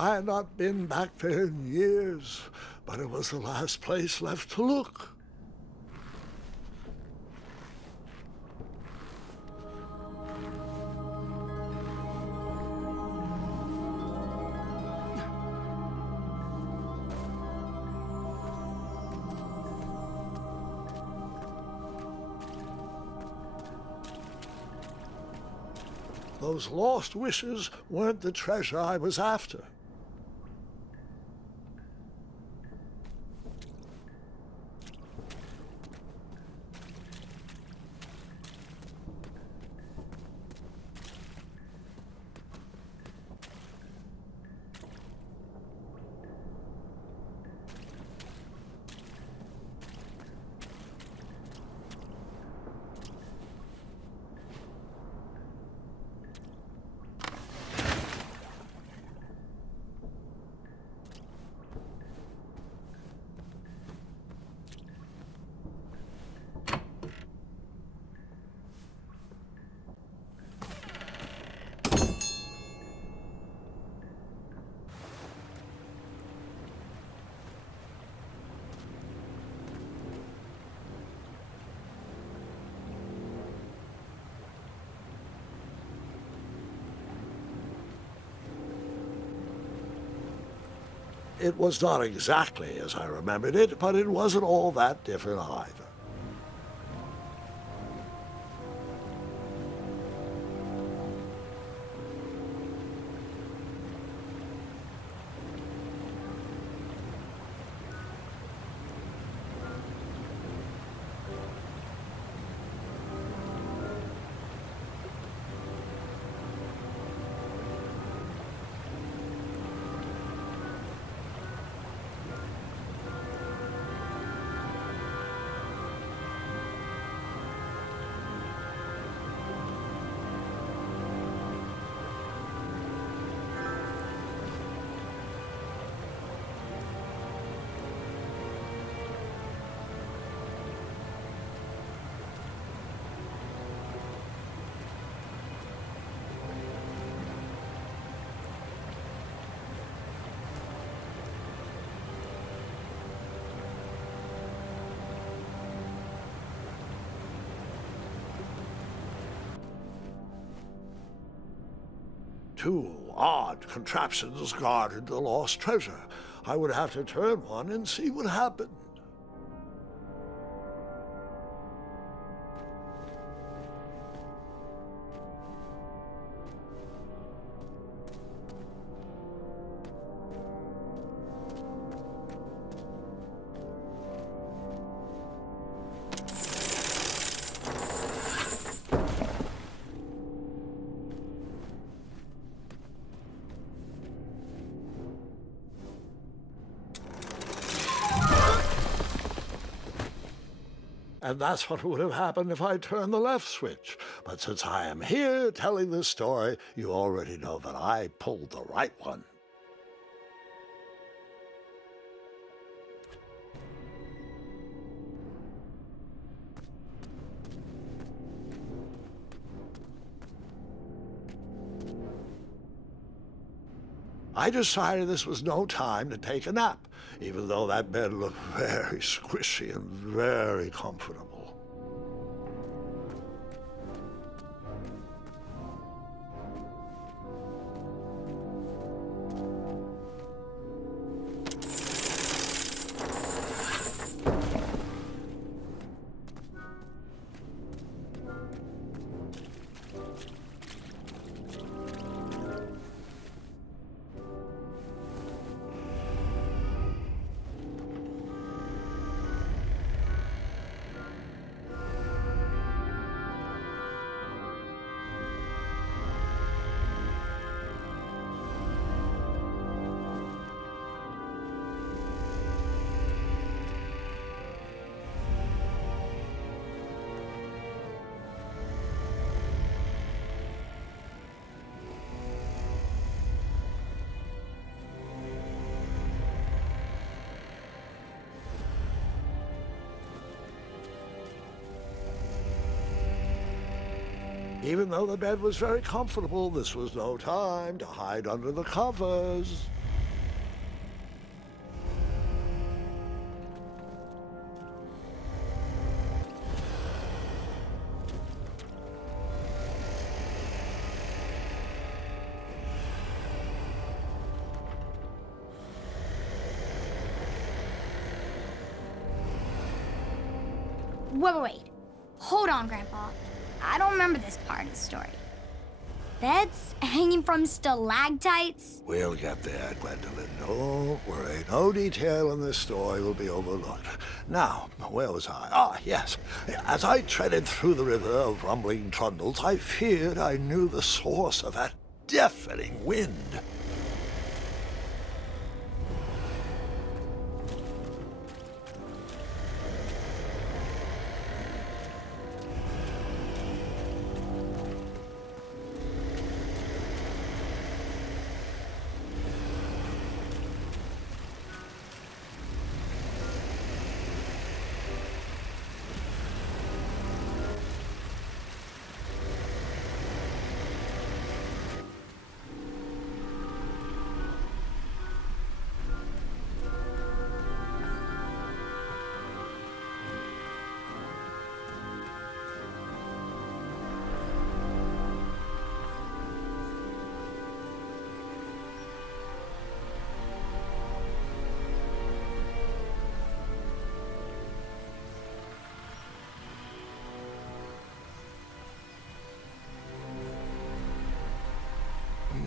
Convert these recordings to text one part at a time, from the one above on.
I had not been back there in years, but it was the last place left to look. Those lost wishes weren't the treasure I was after. It was not exactly as I remembered it, but it wasn't all that different either. Two odd contraptions guarded the lost treasure. I would have to turn one and see what happened. And that's what would have happened if I turned the left switch. But since I am here telling this story, you already know that I pulled the right one. I decided this was no time to take a nap, even though that bed looked very squishy and very comfortable. Even though the bed was very comfortable, this was no time to hide under the covers. Wait. Hold on, Grandpa. I don't remember this part of the story. Beds hanging from stalactites? We'll get there, Gwendolyn. Don't worry. No detail in this story will be overlooked. Now, where was I? Ah, yes. As I treaded through the river of rumbling trundles, I feared I knew the source of that deafening wind.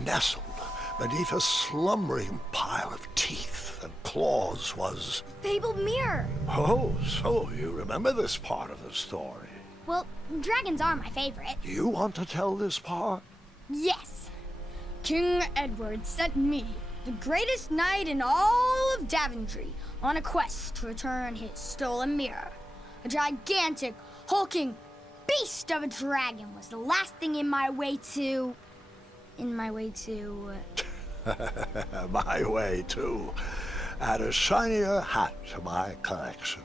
Nestled beneath a slumbering pile of teeth and claws was... Fabled mirror. Oh, so you remember this part of the story. Well, dragons are my favorite. Do you want to tell this part? Yes. King Edward sent me, the greatest knight in all of Daventry, on a quest to return his stolen mirror. A gigantic, hulking beast of a dragon was the last thing in my way to... My way, too. Add a shinier hat to my collection.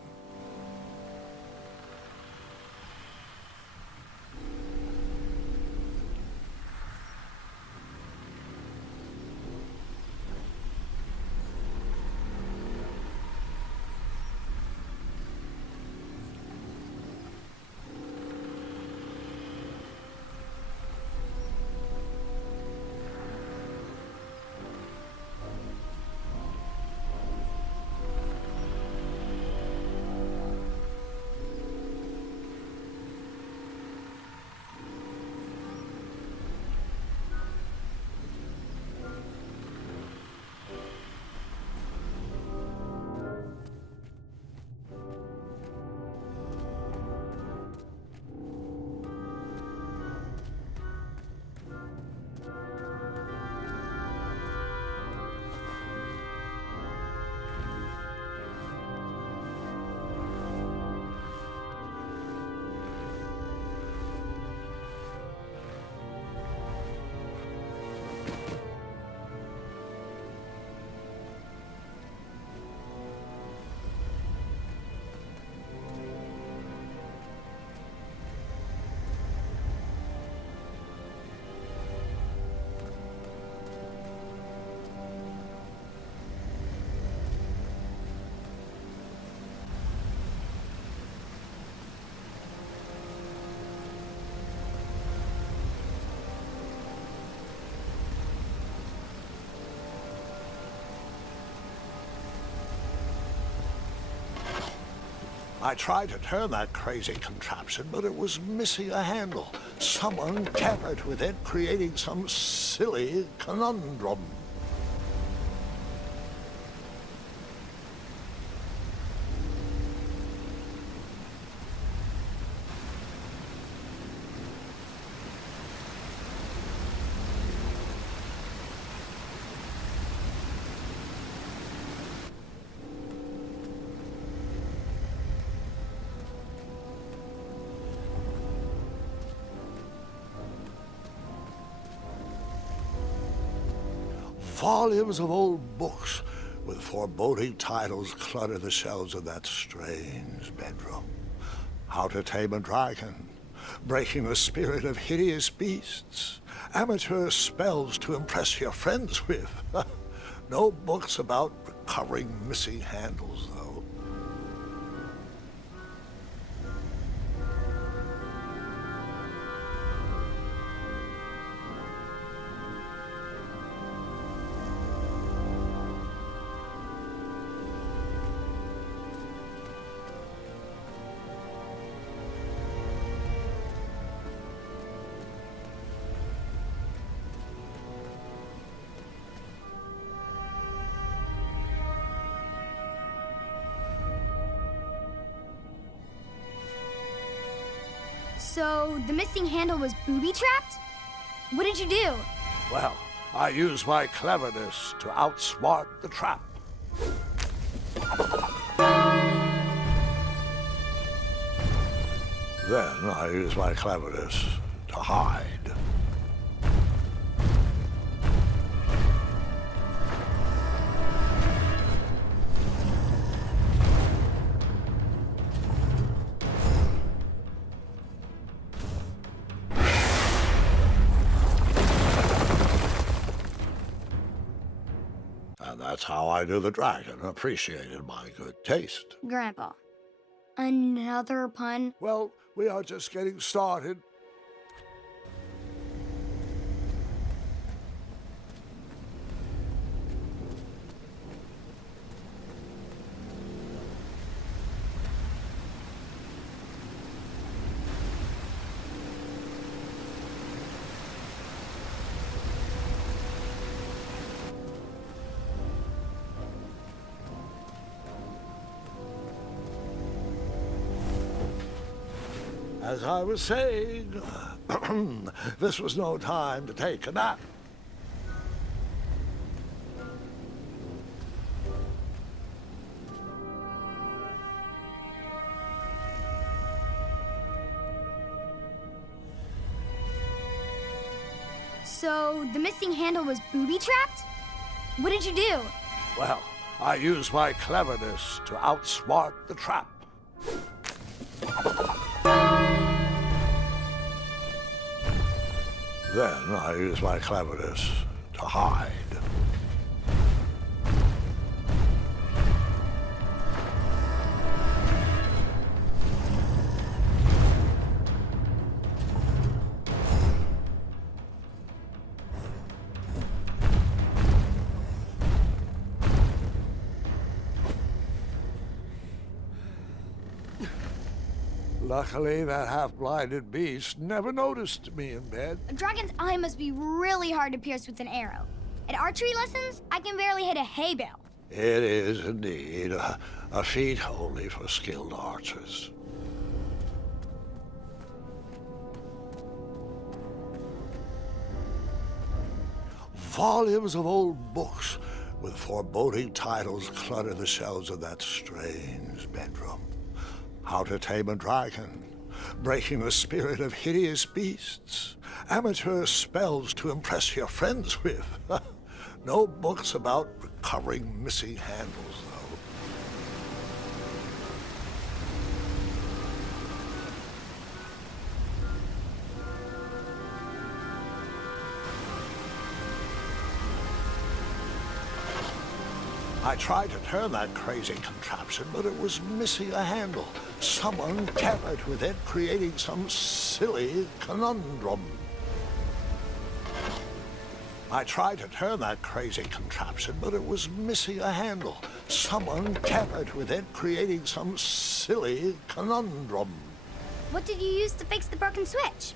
I tried to turn that crazy contraption, but it was missing a handle. Someone tampered with it, creating some silly conundrum. Volumes of old books with foreboding titles clutter the shelves of that strange bedroom. How to Tame a Dragon, Breaking the Spirit of Hideous Beasts, Amateur Spells to Impress Your Friends with. No books about recovering missing handles, though. So the missing handle was booby-trapped? What did you do? Well, I used my cleverness to outsmart the trap. Then I used my cleverness to hide. And that's how I knew the dragon appreciated my good taste. Grandpa, another pun? Well, we are just getting started. As I was saying, this was no time to take a nap. So the missing handle was booby-trapped? What did you do? Well, I used my cleverness to outsmart the trap. Then I used my cleverness to hide. Luckily, that half-blinded beast never noticed me in bed. A dragon's eye must be really hard to pierce with an arrow. At archery lessons, I can barely hit a hay bale. It is indeed a feat only for skilled archers. Volumes of old books with foreboding titles clutter the shelves of that strange bedroom. How to Tame a Dragon, Breaking the Spirit of Hideous Beasts, amateur spells to impress your friends with. No books about recovering missing handles, though. I tried to turn that crazy contraption, but it was missing a handle. Someone tampered with it, creating some silly conundrum. I tried to turn that crazy contraption, but it was missing a handle. Someone tampered with it, creating some silly conundrum. What did you use to fix the broken switch?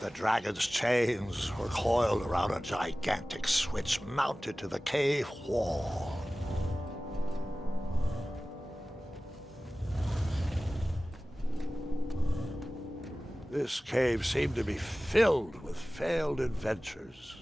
The dragon's chains were coiled around a gigantic switch mounted to the cave wall. This cave seemed to be filled with failed adventures.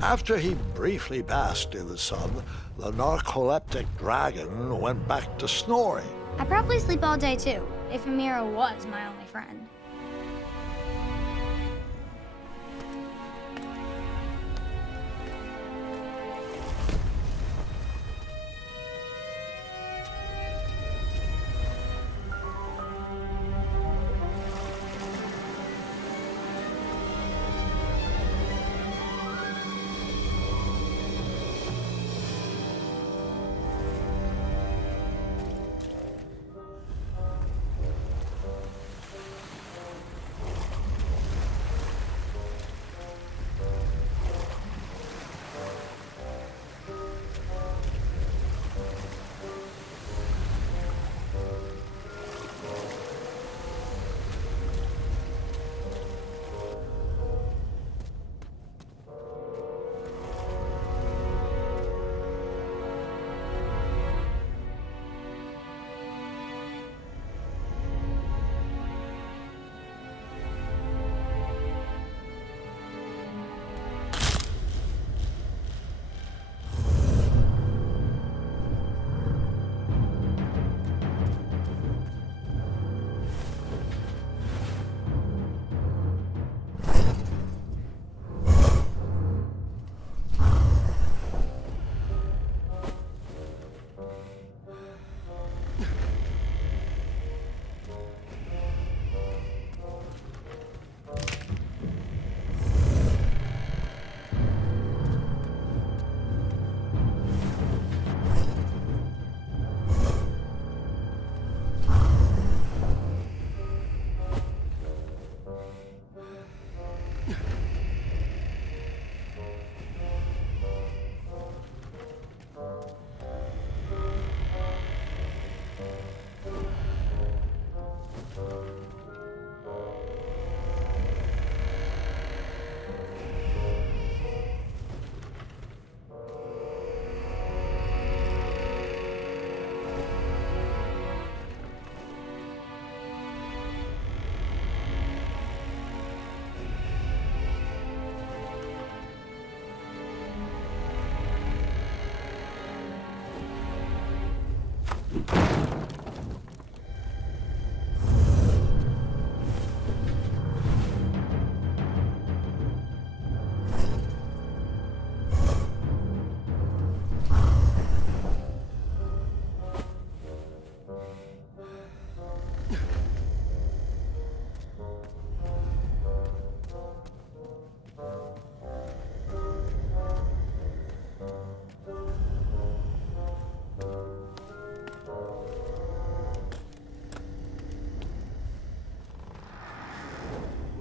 After he briefly basked in the sun, the narcoleptic dragon went back to snoring. I probably sleep all day too, if Amira was my only friend.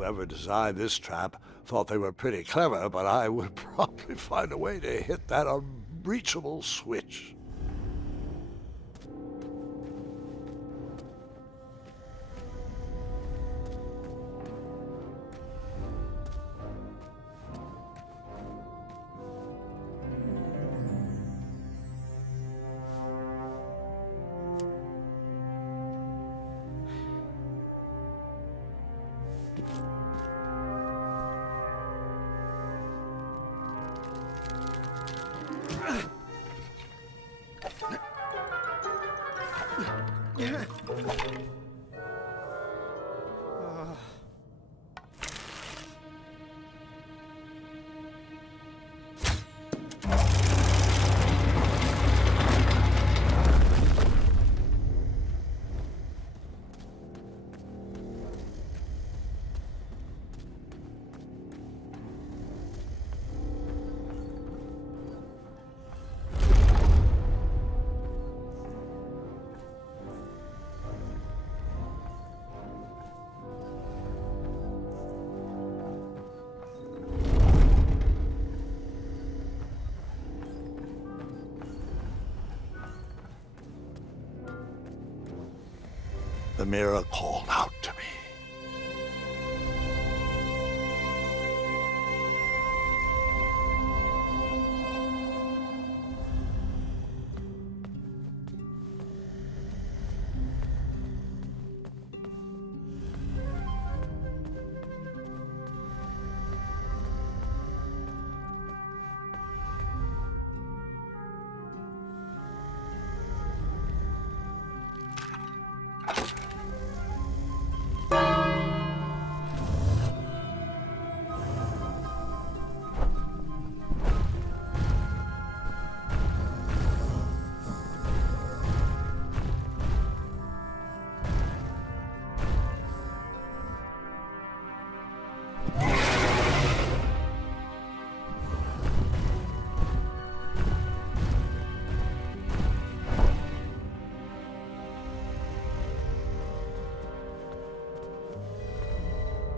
whoever designed this trap thought they were pretty clever, but I would probably find a way to hit that unreachable switch. The mirror called out to me.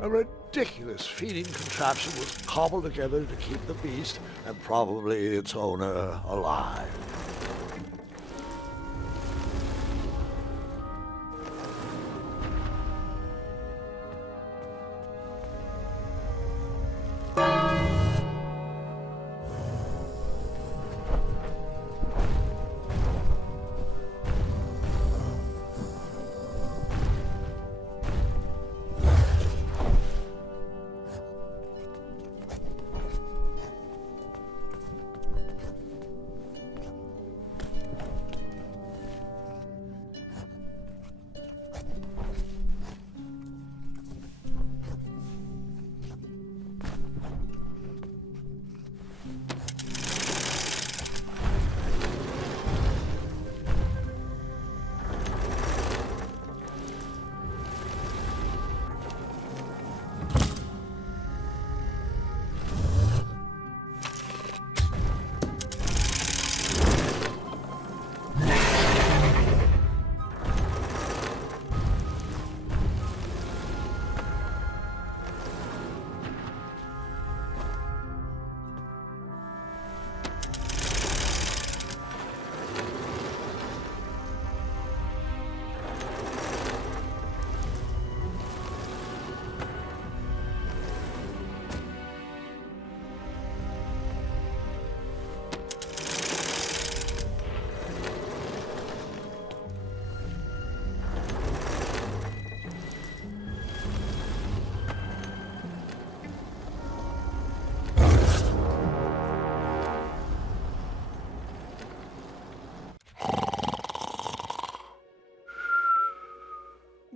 A ridiculous feeding contraption was cobbled together to keep the beast and probably its owner alive.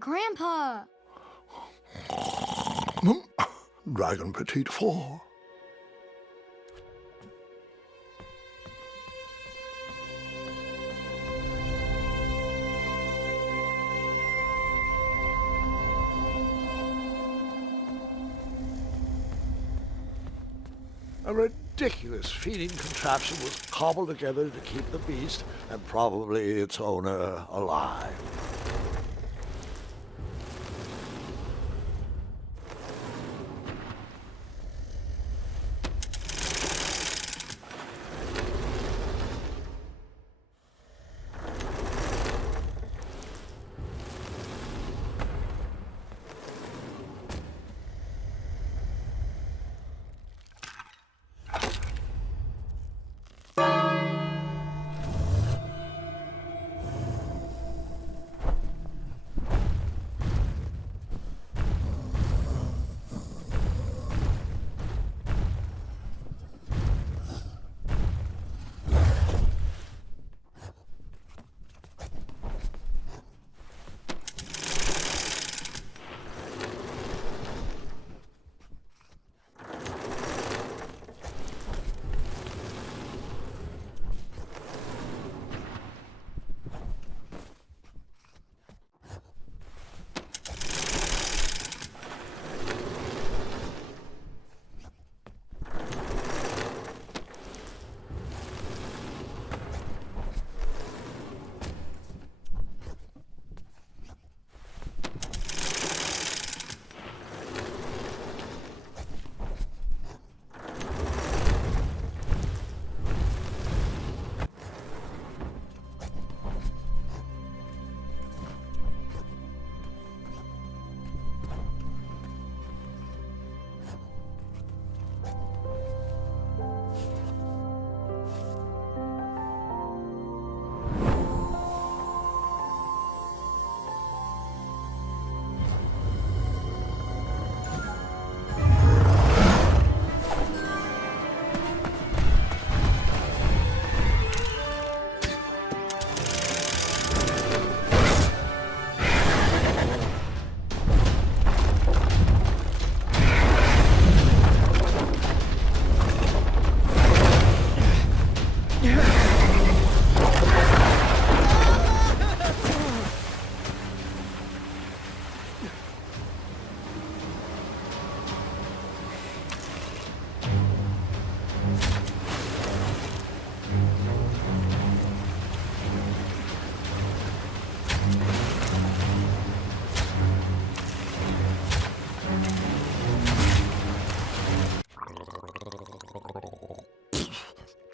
Grandpa! Dragon Petite 4. A ridiculous feeding contraption was cobbled together to keep the beast and probably its owner alive.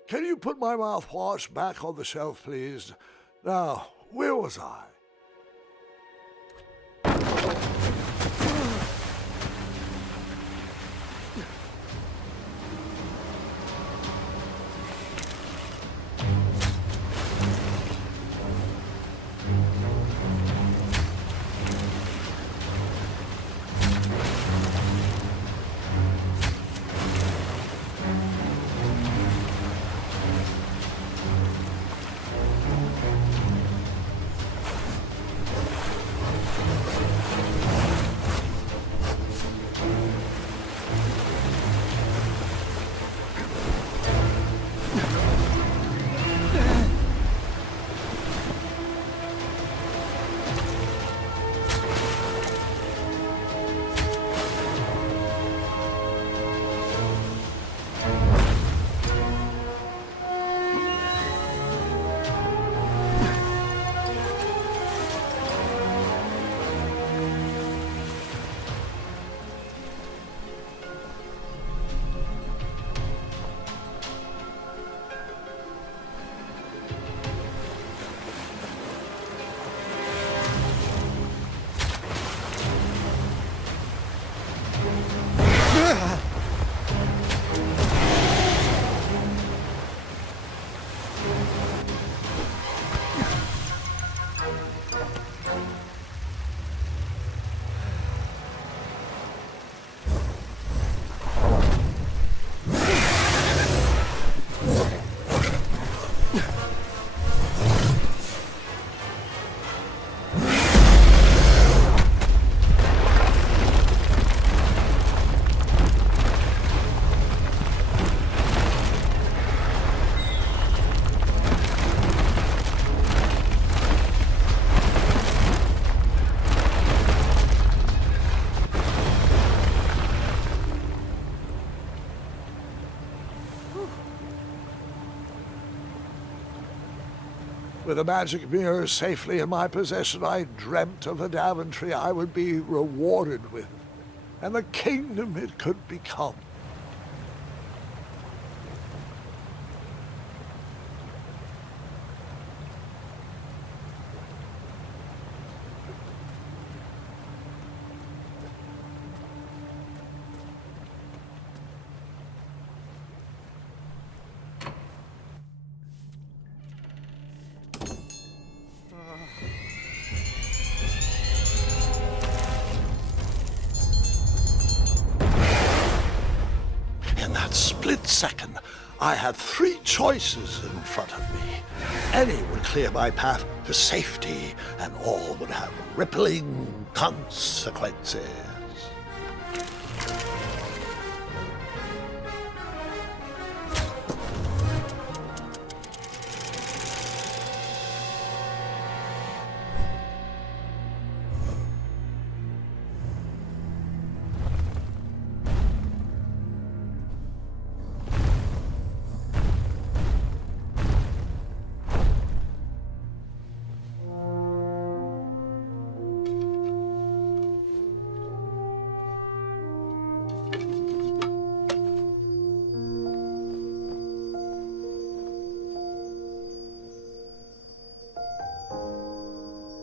Can you put my mouthwash back on the shelf, please? Now, where was I? With the magic mirror safely in my possession, I dreamt of a Daventry I would be rewarded with, and the kingdom it could become. In that split second, I had three choices in front of me. Any would clear my path to safety, and all would have rippling consequences.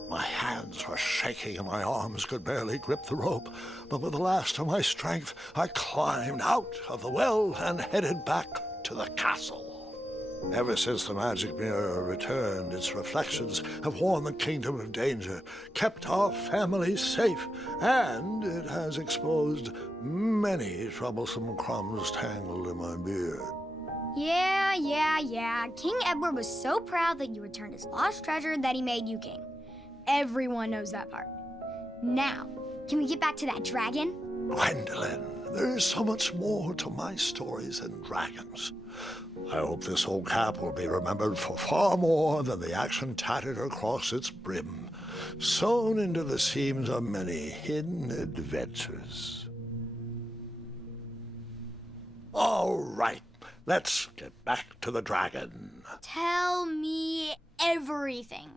My hands were shaking and my arms could barely grip the rope, but with the last of my strength, I climbed out of the well and headed back to the castle. Ever since the magic mirror returned, its reflections have warned the kingdom of danger, kept our family safe, and it has exposed many troublesome crumbs tangled in my beard. Yeah. King Edward was so proud that you returned his lost treasure that he made you king. Everyone knows that part. Now, can we get back to that dragon? Gwendolyn, there is so much more to my stories than dragons. I hope this old cap will be remembered for far more than the action tattered across its brim, sewn into the seams of many hidden adventures. All right, let's get back to the dragon. Tell me everything.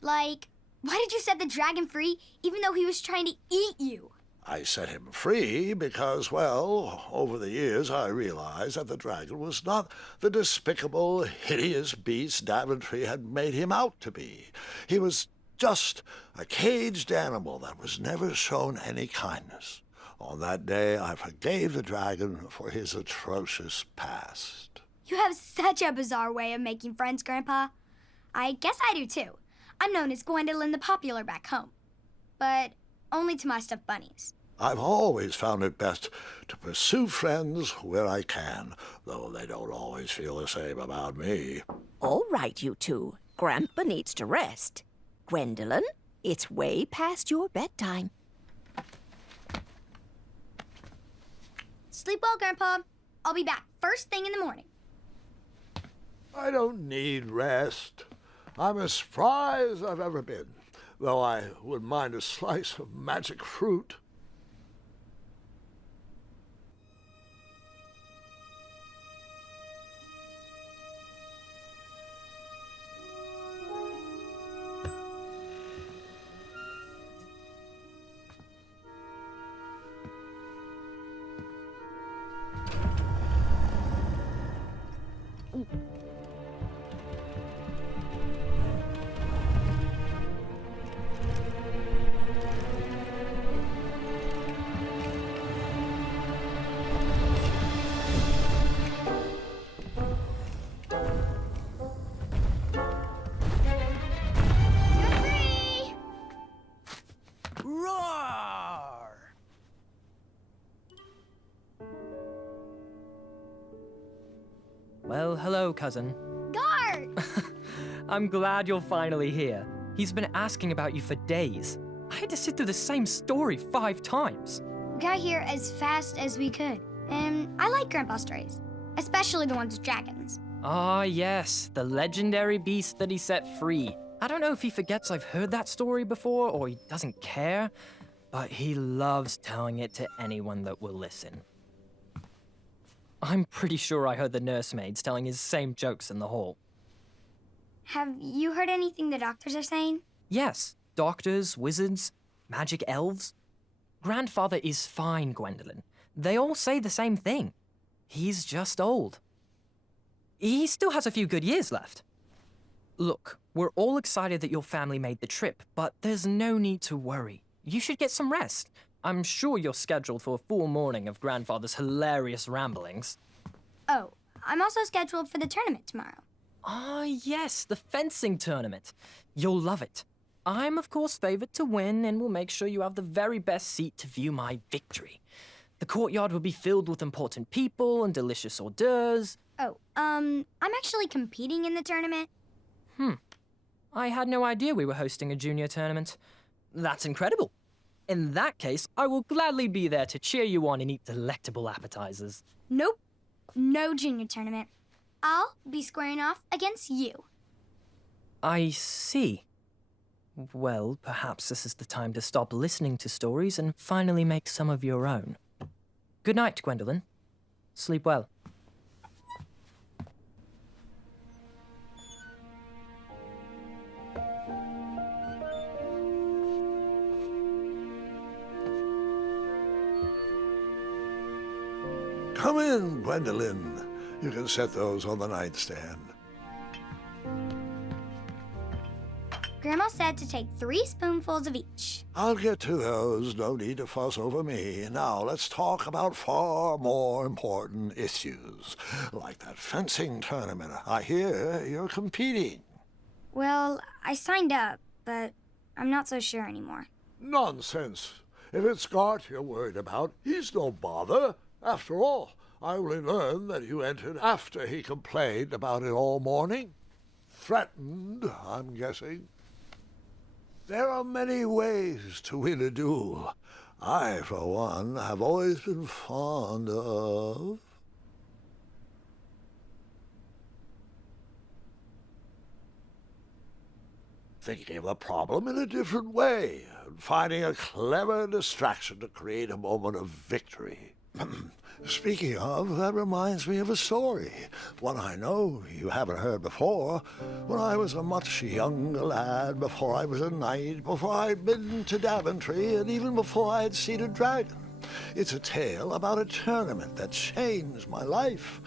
Like, why did you set the dragon free even though he was trying to eat you? I set him free because, well, over the years I realized that the dragon was not the despicable, hideous beast Daventry had made him out to be. He was just a caged animal that was never shown any kindness. On that day, I forgave the dragon for his atrocious past. You have such a bizarre way of making friends, Grandpa. I guess I do too. I'm known as Gwendolyn the Popular back home. But only to my stuffed bunnies. I've always found it best to pursue friends where I can, though they don't always feel the same about me. All right, you two. Grandpa needs to rest. Gwendolyn, it's way past your bedtime. Sleep well, Grandpa. I'll be back first thing in the morning. I don't need rest. I'm as spry as I've ever been, though I wouldn't mind a slice of magic fruit. You're free! Roar! Well, hello, cousin. Gart! I'm glad you're finally here. He's been asking about you for days. I had to sit through the same story 5 times. We got here as fast as we could. And I like Grandpa's stories, especially the ones with dragons. Ah, yes, the legendary beast that he set free. I don't know if he forgets I've heard that story before or he doesn't care, but he loves telling it to anyone that will listen. I'm pretty sure I heard the nursemaids telling his same jokes in the hall. Have you heard anything the doctors are saying? Yes, doctors, wizards, magic elves. Grandfather is fine, Gwendolyn. They all say the same thing. He's just old. He still has a few good years left. Look, we're all excited that your family made the trip, but there's no need to worry. You should get some rest. I'm sure you're scheduled for a full morning of Grandfather's hilarious ramblings. Oh, I'm also scheduled for the tournament tomorrow. Ah, yes, the fencing tournament. You'll love it. I'm, of course, favored to win and will make sure you have the very best seat to view my victory. The courtyard will be filled with important people and delicious hors d'oeuvres. Oh, I'm actually competing in the tournament. I had no idea we were hosting a junior tournament. That's incredible. In that case, I will gladly be there to cheer you on and eat delectable appetizers. Nope, no junior tournament. I'll be squaring off against you. I see. Well, perhaps this is the time to stop listening to stories and finally make some of your own. Good night, Gwendolyn. Sleep well. Come in, Gwendolyn. You can set those on the nightstand. Grandma said to take 3 spoonfuls of each. I'll get to those. No need to fuss over me. Now let's talk about far more important issues, like that fencing tournament. I hear you're competing. Well, I signed up, but I'm not so sure anymore. Nonsense. If it's Gart you're worried about, he's no bother. After all, I only learned that you entered after he complained about it all morning. Threatened, I'm guessing. There are many ways to win a duel. I, for one, have always been fond of... thinking of the problem in a different way, and finding a clever distraction to create a moment of victory. Speaking of, that reminds me of a story. One I know you haven't heard before. When I was a much younger lad, before I was a knight, before I'd been to Daventry, and even before I had seen a dragon. It's a tale about a tournament that changed my life.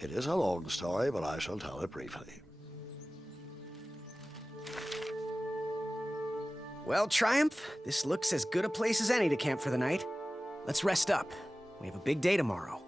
It is a long story, but I shall tell it briefly. Well, Triumph, this looks as good a place as any to camp for the night. Let's rest up. We have a big day tomorrow.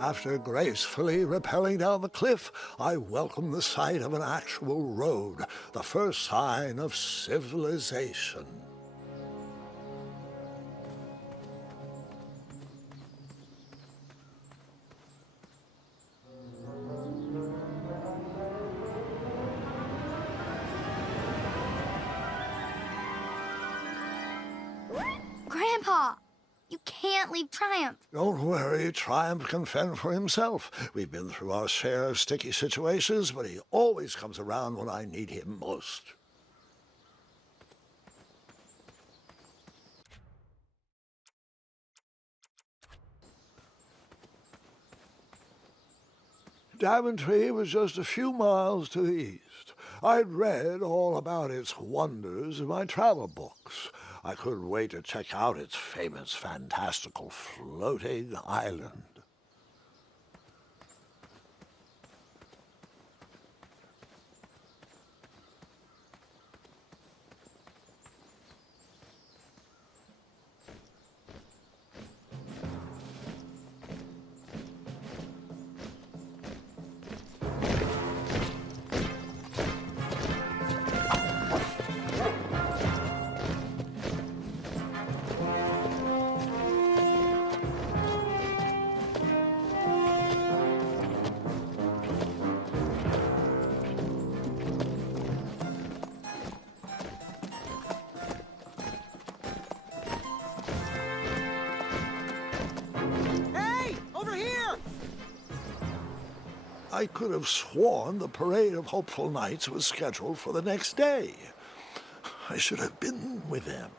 After gracefully rappelling down the cliff, I welcomed the sight of an actual road, the first sign of civilization. Grandpa, you can't leave Triumph. Don't worry, Triumph can fend for himself. We've been through our share of sticky situations, but he always comes around when I need him most. Daventry was just a few miles to the east. I'd read all about its wonders in my travel books. I couldn't wait to check out its famous, fantastical floating island. I could have sworn the Parade of Hopeful Knights was scheduled for the next day. I should have been with them,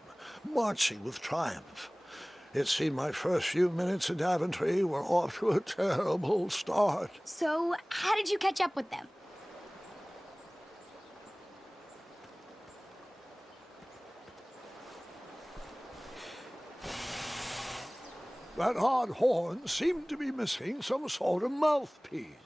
marching with Triumph. It seemed my first few minutes in Daventry were off to a terrible start. So, how did you catch up with them? That odd horn seemed to be missing some sort of mouthpiece.